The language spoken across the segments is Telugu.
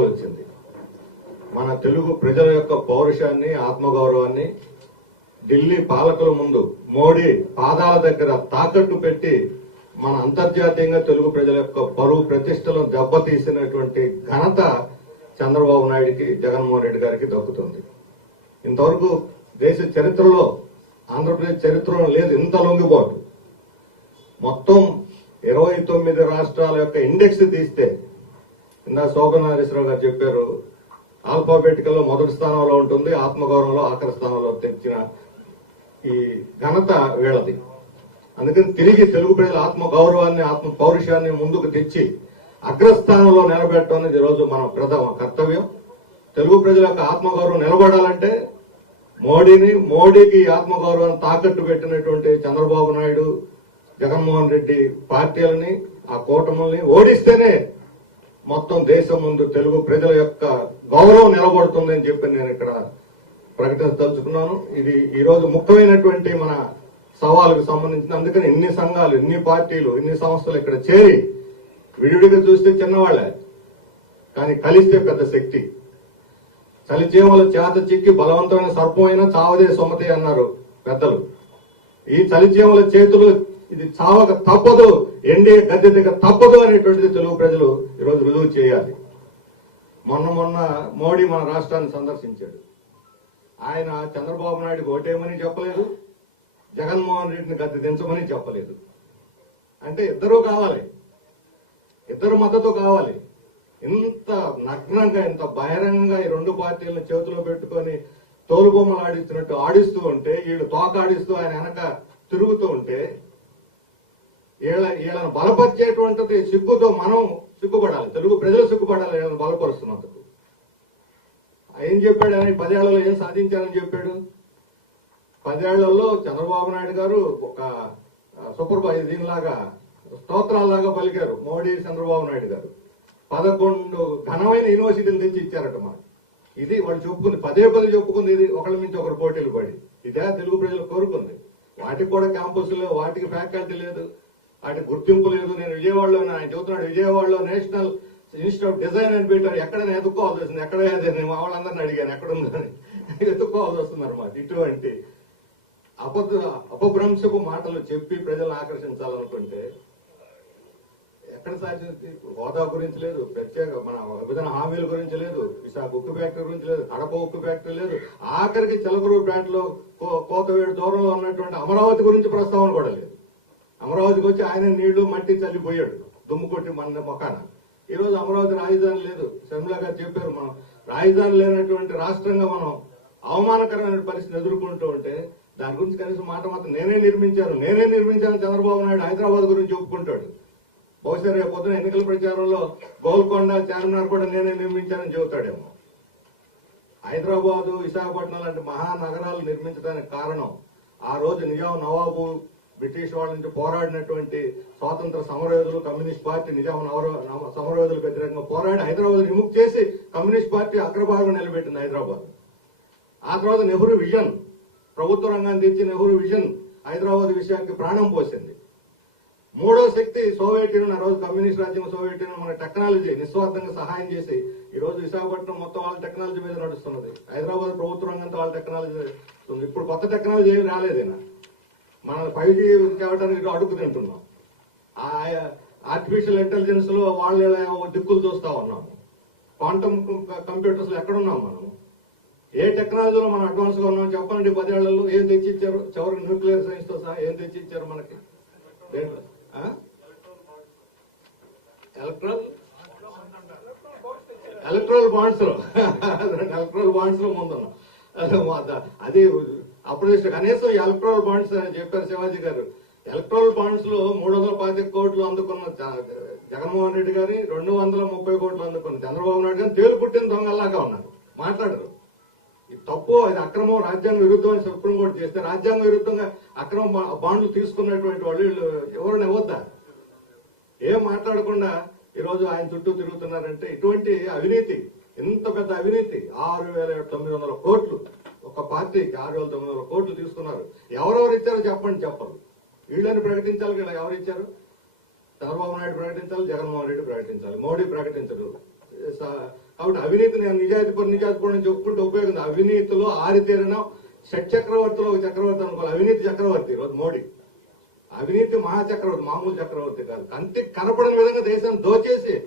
వచ్చింది మన తెలుగు ప్రజల యొక్క పౌరుషాన్ని ఆత్మగౌరవాన్ని ఢిల్లీ పాలకుల ముందు మోడీ పాదాల దగ్గర తాకట్టు పెట్టి మన అంతర్జాతీయంగా తెలుగు ప్రజల యొక్క పరువు ప్రతిష్టలను దెబ్బతీసినటువంటి ఘనత చంద్రబాబు నాయుడికి జగన్మోహన్ రెడ్డి గారికి దక్కుతుంది. ఇంతవరకు దేశ చరిత్రలో ఆంధ్రప్రదేశ్ చరిత్రలో లేదు ఇంత లొంగిబాటు మొత్తం ఇరవై తొమ్మిది రాష్ట్రాల యొక్క ఇండెక్స్ తీస్తే నిన్న శోభన్ నాగేశ్వరరావు గారు చెప్పారు ఆల్ఫాబెటికల్లో మొదటి స్థానంలో ఉంటుంది ఆత్మగౌరవంలో ఆఖరి స్థానంలో తెచ్చిన ఈ ఘనత వీళ్ళది. అందుకని తిరిగి తెలుగు ప్రజల ఆత్మ గౌరవాన్ని ఆత్మ పౌరుషాన్ని ముందుకు తెచ్చి అగ్రస్థానంలో నిలబెట్టడం అనేది ఈరోజు మన ప్రథమ కర్తవ్యం. తెలుగు ప్రజల యొక్క ఆత్మగౌరవం నిలబడాలంటే మోడీని మోడీకి ఆత్మగౌరవాన్ని తాకట్టు పెట్టినటువంటి చంద్రబాబు నాయుడు జగన్మోహన్ రెడ్డి పార్టీలని ఆ కూటముల్ని ఓడిస్తేనే మొత్తం దేశం ముందు తెలుగు ప్రజల యొక్క గౌరవం నిలబడుతుందని చెప్పి నేను ఇక్కడ ప్రకటించదలుచుకున్నాను ఇది ఈ రోజు ముఖ్యమైనటువంటి మన సవాలుకు సంబంధించిన అందుకని ఎన్ని సంఘాలు ఎన్ని పార్టీలు ఎన్ని సంస్థలు ఇక్కడ చేరి విడివిడిగా చూస్తే చిన్నవాళ్ళే. కానీ కలిస్తే పెద్ద శక్తి. చలిచీమల చేత చిక్కి బలవంతమైన సర్పమైన చావదే సొమతి అన్నారు పెద్దలు. ఈ చలిచీమల చేతులు ఇది చావక తప్పదు ఎన్డీఏ గద్దె దిగ తప్పదు అనేటువంటిది తెలుగు ప్రజలు ఈరోజు రుజువు చేయాలి. మొన్న మొన్న మోడీ మన రాష్ట్రాన్ని సందర్శించాడు. ఆయన చంద్రబాబు నాయుడు ఓటేయమని చెప్పలేదు జగన్మోహన్ రెడ్డిని గద్దె దించమని చెప్పలేదు. అంటే ఇద్దరూ కావాలి ఇద్దరు మద్దతు కావాలి. ఇంత నగ్నంగా ఇంత బహిరంగంగా ఈ రెండు పార్టీలను చేతిలో పెట్టుకొని తోలుబొమ్మలు ఆడిస్తున్నట్టు ఆడిస్తూ ఉంటే వీళ్ళు తోక ఆడిస్తూ ఆయన వెనక తిరుగుతూ ఉంటే వీళ్ళను బలపరిచేటువంటిది సిగ్గుతో మనం సిగ్గుపడాలి. తెలుగు ప్రజలు సిగ్గుపడాలి వీళ్ళని బలపరుస్తున్నందుకు. ఏం చెప్పాడు ఆయన పదేళ్ళలో ఏం సాధించాలని చెప్పాడు? పదేళ్ళలో చంద్రబాబు నాయుడు గారు ఒక సూపర్ దీనిలాగా స్తోత్రాలాగా పలికారు మోడీ చంద్రబాబు నాయుడు గారు. పదకొండు ఘనమైన యూనివర్సిటీలు తెచ్చి ఇచ్చారట మాకు. ఇది వాళ్ళు చెప్పుకుంది పదే పదే చెప్పుకుంది ఇది ఒకళ్ళ మించి ఒకరు పోటీలు పడి. ఇదే తెలుగు ప్రజలు కోరుకుంది. వాటికి కూడా క్యాంపస్ లేవు వాటికి ఫ్యాకల్టీ లేదు. ఆయన గుర్తింపు లేదు. నేను విజయవాడలో ఆయన చెబుతున్నాడు విజయవాడలో నేషనల్ ఇన్స్టిట్యూట్ ఆఫ్ డిజైన్ అని పెట్టారు. ఎక్కడైనా ఎదుర్కోవాల్సి వస్తుంది. ఎక్కడ నేను మా వాళ్ళందరినీ అడిగాను. ఎక్కడ ఉందని ఎదుర్కోవాల్సి వస్తుంది అనమాట ఇటువంటి అబద్ధ అపభ్రంశపు మాటలు చెప్పి ప్రజలను ఆకర్షించాలనుకుంటే ఎక్కడ సాధించింది హోదా గురించి లేదు. ప్రత్యేక మన విభజన హామీల గురించి లేదు. విశాఖ ఉక్కు ఫ్యాక్టరీ గురించి లేదు. కడప ఉక్కు ఫ్యాక్టరీ లేదు. ఆఖరికి చిలకరూరుపేటలో కో- కోతవేడు దూరంలో ఉన్నటువంటి అమరావతి గురించి ప్రస్తావన కూడా లేదు. అమరావతికి వచ్చి ఆయన నీళ్ళు మట్టి చల్లిపోయాడు. దుమ్ము కొట్టి మన మొకాన ఈ రోజు అమరావతి రాజధాని లేదు. శర్మిల గారు చెప్పారు మనం. రాజధాని లేనటువంటి రాష్ట్రంగా మనం అవమానకరమైన పరిస్థితిని ఎదుర్కొంటూ ఉంటే దాని గురించి కనీసం మాట మాత్రం నేనే నిర్మించాను. నేనే నిర్మించాను చంద్రబాబు నాయుడు హైదరాబాద్ గురించి ఒప్పుకుంటాడు బహుశా రేపు పొద్దున ఎన్నికల ప్రచారంలో గోల్కొండ చార్మినార్ కూడా నేనే నిర్మించానని చెబుతాడేమో. హైదరాబాదు విశాఖపట్నం లాంటి మహానగరాలు నిర్మించడానికి కారణం ఆ రోజు నిజాం నవాబు బ్రిటిష్ వాళ్ళ నుంచి పోరాడినటువంటి స్వాతంత్ర సమరయోధులు కమ్యూనిస్ట్ పార్టీ నిజాం సమరయోధులకు వ్యతిరేకంగా పోరాడి హైదరాబాద్ విముక్తి చేసి కమ్యూనిస్ట్ పార్టీ అగ్రభాగం నిలబెట్టింది హైదరాబాద్. ఆ తర్వాత నెహ్రూ విజన్ ప్రభుత్వ రంగాన్ని తెచ్చి నెహ్రూ విజన్ హైదరాబాద్ విషయానికి ప్రాణం పోసింది. మూడో శక్తి సోవియట్ యూనియన్ ఆ రోజు కమ్యూనిస్ట్ రాజ్యం సోవియట్ యూనియన్ మన టెక్నాలజీ నిస్వార్థంగా సహాయం చేసి ఈ రోజు విశాఖపట్నం మొత్తం వాళ్ళ టెక్నాలజీ మీద నడుస్తున్నది. హైదరాబాద్ ప్రభుత్వ రంగంతో వాళ్ళ టెక్నాలజీ ఇప్పుడు కొత్త టెక్నాలజీ ఏమి రాలేదైనా మన ఫైవ్ జీ తేవడానికి అడుగు తింటున్నాం ఆ ఆర్టిఫిషియల్ ఇంటెలిజెన్స్లో వాళ్ళ దిక్కులు చూస్తా ఉన్నాము క్వాంటమ్ కంప్యూటర్స్లో ఎక్కడున్నాం మనం? ఏ టెక్నాలజీలో మనం అడ్వాన్స్గా ఉన్నాం? చెప్పండి పదేళ్ళలో ఏం తెచ్చిచ్చారు? చివరికి న్యూక్లియర్ సైన్స్తో సహా ఏం తెచ్చిచ్చారు మనకి? Electoral electoral బాండ్స్లో. ఎలక్ట్రల్ బాండ్స్లో ముందున్నాం. అది మా- అది అప్పుడు కనీసం ఎలక్ట్రల్ బాండ్స్ అని చెప్పారు శివాజీ గారు. ఎలక్ట్రల్ బాండ్స్లో మూడు వందల పాతిక కోట్లు అందుకున్న జగన్మోహన్ రెడ్డి గారి రెండు వందల ముప్పై కోట్లు అందుకున్న చంద్రబాబు నాయుడు గారు తేలు పుట్టిన దొంగల్లాగా ఉన్నారు. మాట్లాడరు. ఇది తప్పు అది అక్రమం రాజ్యాంగ విరుద్ధం అని సుప్రీంకోర్టు చేస్తే రాజ్యాంగ విరుద్ధంగా అక్రమ బాండ్లు తీసుకున్నటువంటి వాళ్ళు ఎవరు ఎవరిని ఇవ్వద్దా ఏం మాట్లాడకుండా ఈరోజు ఆయన చుట్టూ తిరుగుతున్నారంటే ఇటువంటి అవినీతి ఎంత పెద్ద అవినీతి? ఆరు వేల తొమ్మిది వందల కోట్లు. ఒక పార్టీకి ఆరు వేల తొమ్మిది వందల కోట్లు తీసుకున్నారు. ఎవరెవరు ఇచ్చారో చెప్పండి చెప్పరు. వీళ్ళని ప్రకటించాలి కదా ఎవరు ఇచ్చారు? చంద్రబాబు నాయుడు ప్రకటించాలి జగన్మోహన్ రెడ్డి ప్రకటించాలి. మోడీ ప్రకటించడు. కాబట్టి అవినీతి నేను నిజాయితీ పని నిజాయితీ పని చెప్పుకుంటే ఉపయోగం అవినీతిలో ఆరితేరిన షట్ చక్రవర్తిలో ఒక చక్రవర్తి అనుకోవాలి. అవినీతి చక్రవర్తి ఈరోజు మోడీ. అవినీతి మహాచక్రవర్తి మామూలు చక్రవర్తి కాదు. కంటికి కనపడని విధంగా దేశాన్ని దోచేసి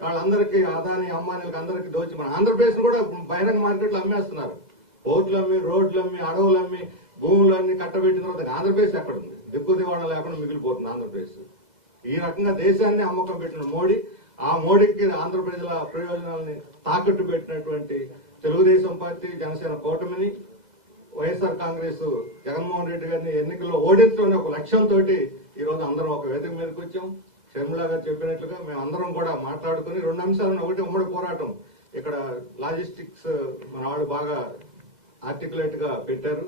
వాళ్ళందరికీ అదాని అమ్మానీలకు అందరికీ దోచి మన ఆంధ్రప్రదేశ్ కూడా బహిరంగ మార్కెట్లో అమ్మేస్తున్నారు. ఓట్లు అమ్మి రోడ్లు అమ్మి అడవులు అమ్మి భూములన్నీ కట్టబెట్టిన తర్వాత ఆంధ్రప్రదేశ్ ఎక్కడ ఉంది దిక్కు దివాణం లేకుండా మిగిలిపోతుంది ఆంధ్రప్రదేశ్. ఈ రకంగా దేశాన్ని అమ్మకం పెట్టిన మోడీ ఆ మోడీకి ఆంధ్ర ప్రజల ప్రయోజనాలని తాకట్టు పెట్టినటువంటి తెలుగుదేశం పార్టీ జనసేన కూటమిని వైఎస్ఆర్ కాంగ్రెస్ జగన్మోహన్ రెడ్డి గారిని ఎన్నికల్లో ఓడించడం ఒక లక్ష్యంతో ఈ రోజు అందరం ఒక వేదిక మీదకి వచ్చాం. షర్మిలా గారు చెప్పినట్లుగా మేము అందరం కూడా మాట్లాడుకుని రెండు అంశాలను ఒకటి ఉమ్మడి పోరాటం. ఇక్కడ లాజిస్టిక్స్ మన వాళ్ళు బాగా ఆర్టికులేట్గా పెట్టారు.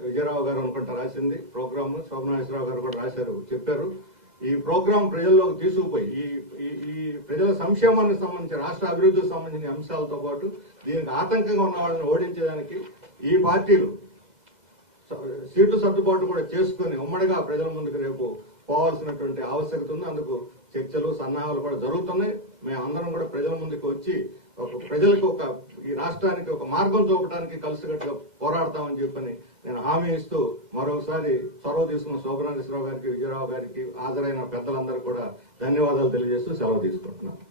విజయరావు గారు అనుకుంటా రాసింది ప్రోగ్రామ్. శోభనాశ్వరరావు గారు కూడా రాశారు చెప్పారు. ఈ ప్రోగ్రాం ప్రజల్లోకి తీసుకుపోయి ఈ ఈ- ఈ ప్రజల సంక్షేమానికి సంబంధించి రాష్ట్ర అభివృద్ధికి సంబంధించిన అంశాలతో పాటు దీనికి ఆతంకంగా ఉన్న వాళ్ళని ఓడించడానికి ఈ పార్టీలు సీట్లు సర్దుబాటు కూడా చేసుకుని ఉమ్మడిగా ప్రజల ముందుకు రేపు పోవాల్సినటువంటి ఆవశ్యకత ఉంది. అందుకు చర్చలు సన్నాహాలు కూడా జరుగుతున్నాయి. మేము అందరం కూడా ప్రజల ముందుకు వచ్చి ఒక ప్రజలకు ఒక ఈ రాష్ట్రానికి ఒక మార్గం చూపడానికి కలిసికట్టుగా పోరాడతామని చెప్పని నేను హామీ ఇస్తూ మరోసారి చొరవ తీసుకున్న శోభనాథేశ్వరరావు గారికి విజయరావు గారికి హాజరైన పెద్దలందరూ కూడా ధన్యవాదాలు తెలియజేస్తూ సెలవు తీసుకుంటున్నాను.